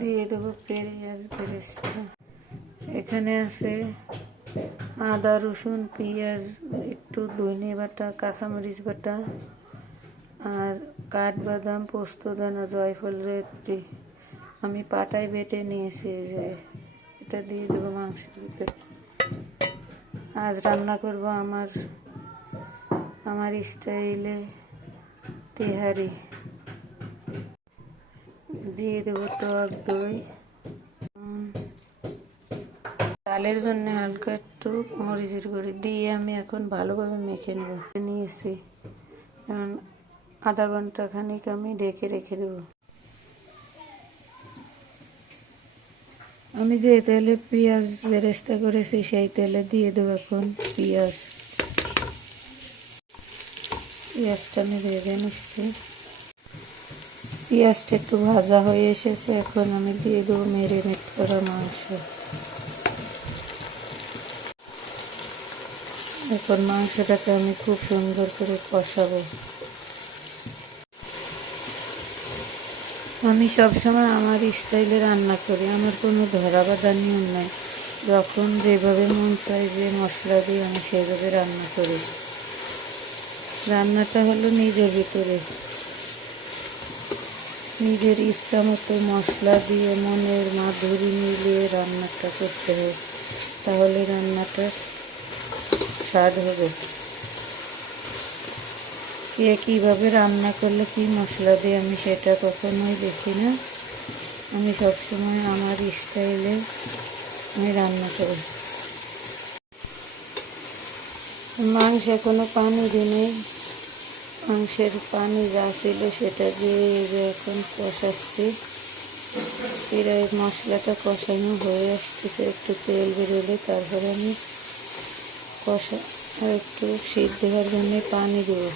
দিয়ে দেবো পেঁয়াজ বেরেস্তা। এখানে আছে আদা, রসুন, পেঁয়াজ, একটু ধনে বাটা, কাঁচামরিচ বাটা আর কাঠবাদাম পোস্তদানা জয়ফল জয়ত্রী আমি পাটায় বেটে নিয়েছি যে, এটা দিয়ে দেবো মাংসের ভিতরে। আজ রান্না করব আমার আমার স্টাইলে তেহারি। দিয়ে দেবো টক দই। ডালের জন্য হালকা একটু মরিচের গুঁড়ি দিয়ে আমি এখন ভালোভাবে মেখে নেব। নিয়েছি। কারণ আধা ঘণ্টা খানিক আমি ঢেকে রেখে দেবো। আমি যে তেলে পেঁয়াজ বেরেস্তা করেছি, সেই তেলে দিয়ে দেবো এখন পেঁয়াজ। পেঁয়াজটা আমি ভেজে নিচ্ছি। পেঁয়াজটা একটু ভাজা হয়ে এসেছে, এখন আমি দিয়ে দেবো মেরিনেট করা মাংস। এখন মাংসটাকে আমি খুব সুন্দর করে কষাবো। আমি সবসময় আমার স্টাইলে রান্না করি, আমার কোনো ধরা বাঁধা নিয়ম নাই। যখন যেভাবে মন চাই যে মশলা দিয়ে আমি সেভাবে রান্না করি। রান্নাটা হলো নিজের ভিতরে। নিজের ইচ্ছা মতো মশলা দিয়ে মনের মাধুরী মিলিয়ে রান্নাটা করতে হবে। তাহলে রান্নাটা স্বাদ হবে। কে কীভাবে রান্না করলে কি মশলা দিয়ে আমি সেটা কখনোই দেখি না। আমি সবসময় আমার স্টাইলে আমি রান্না করি। মাংস কোনো পানি দিই মাংসের পানি যা ছিল সেটা দিয়ে এখন কষাচ্ছি। প্রায় মশলাটা কষানো হয়ে আসতেছে। একটু তেল বেরোলে তারপরে আমি কষা, একটু সিদ্ধ হওয়ার জন্য পানি দেবো।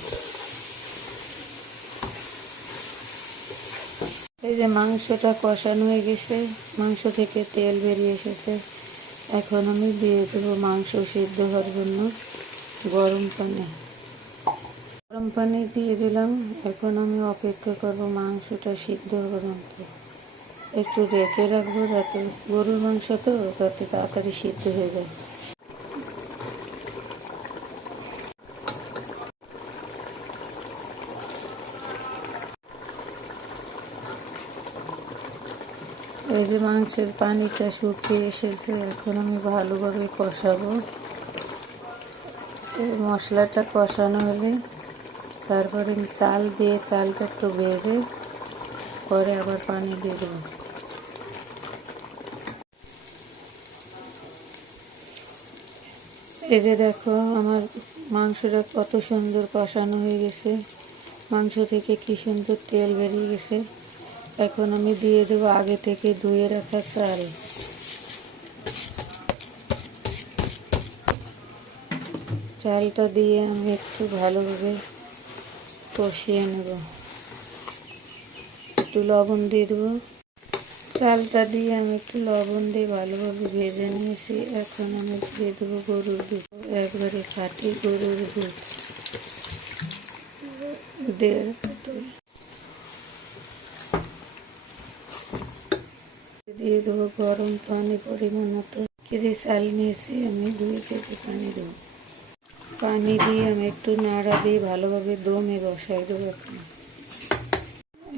এই যে মাংসটা কষানো হয়ে গেছে, মাংস থেকে তেল বেরিয়ে এসেছে। এখন আমি দিয়ে দেবো মাংস সিদ্ধ হওয়ার জন্য গরম পানি। গরম পানি দিয়ে দিলাম। এখন আমি অপেক্ষা করব মাংসটা সিদ্ধ পর্যন্ত একটু রেখে রাখব যাতে গরুর মাংস তো, যাতে তাড়াতাড়ি সিদ্ধ হয়ে যায়। এই যে মাংসের পানিটা শুকিয়ে এসেছে, এখন আমি ভালোভাবে কষাবো। মশলাটা কষানো হলে তারপরে চাল দিয়ে চালটা একটু ভেজে পরে আবার পানি দিয়ে দেবো। এই যে দেখো, আমার মাংসটা কত সুন্দর কষানো হয়ে গেছে। মাংস থেকে কি সুন্দর তেল বেরিয়ে গেছে। এখন আমি দিয়ে দেবো আগে থেকে ধুয়ে রাখা চাল। চালটা দিয়ে আমি একটু ভালোভাবে কষিয়ে নেব। একটু লবণ দিয়ে দেবো। চালটা দিয়ে আমি একটু লবণ দিয়ে ভালোভাবে ভেজে নিয়েছি। এখন আমি দিয়ে দেবো গরুর দুধ। একবারে খাঁটি গরুর দুধ। দেড় দিয়ে দেবো গরম পানি পরিমাণ মতো। কেজি চাল নিয়েছি। আমি দুই কেজি পানি দেবো। পানি দিয়ে আমি একটু নাড়া দিয়ে ভালোভাবে দমে বসাই দেবো এখন।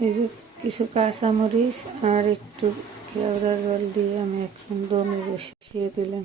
এই যে কিছু কাঁচামরিচ আর একটু কেওড়া জল দিয়ে আমি এখন দমে বসিয়ে দিলাম।